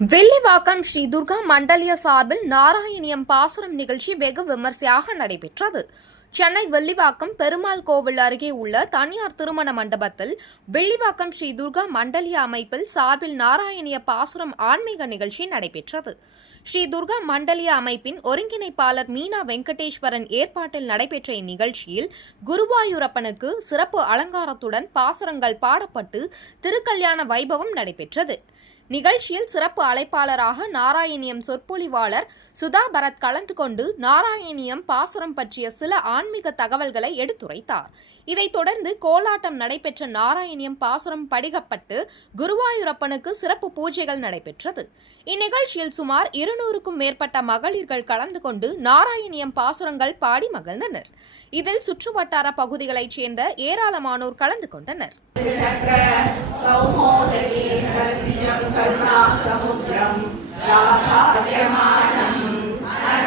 வெள்ளிவாக்கம் ஸ்ரீ துர்கா மண்டலிய சார்பில் நாராயணியம் பாசுரம் நிகழ்ச்சி வெகு விமர்சையாக நடைபெற்றது. சென்னை வெள்ளிவாக்கம் பெருமாள் கோவில் அருகே உள்ள தனியார் திருமண மண்டபத்தில் வெள்ளிவாக்கம் ஸ்ரீ துர்கா மண்டலிய அமைப்பில் சார்பில் நாராயணிய பாசுரம் ஆன்மீக நிகழ்ச்சி நடைபெற்றது. ஸ்ரீ துர்கா மண்டலிய அமைப்பின் ஒருங்கிணைப்பாளர் மீனா வெங்கடேஸ்வரன் ஏற்பாட்டில் நடைபெற்ற இந்நிகழ்ச்சியில் குருவாயூரப்பனுக்கு சிறப்பு அலங்காரத்துடன் பாசுரங்கள் பாடப்பட்டு திருக்கல்யாண வைபவம் நடைபெற்றது. நிகழ்ச்சியில் சிறப்பு அழைப்பாளராக நாராயணியம் சொற்பொழிவாளர் சுதா பரத் கலந்து கொண்டு நாராயணியம் பாசுரம் பற்றிய சில ஆன்மீக தகவல்களை எடுத்துரைத்தார். இதைத் தொடர்ந்து கோலாட்டம் நடைபெற்ற நாராயணியம் பாசுரம் படிகப்பட்டு குருவாயூரப்பனுக்கு சிறப்பு பூஜைகள் நடைபெற்றது. இந்நிகழ்ச்சியில் சுமார் இருநூறுக்கும் மேற்பட்ட மகளிர்கள் கலந்து கொண்டு நாராயணியம் பாசுரங்கள் பாடி மகிழ்ந்தனர். இதில் சுற்றுவட்டார பகுதிகளைச் சேர்ந்த ஏராளமானோர் கலந்து கொண்டனர்.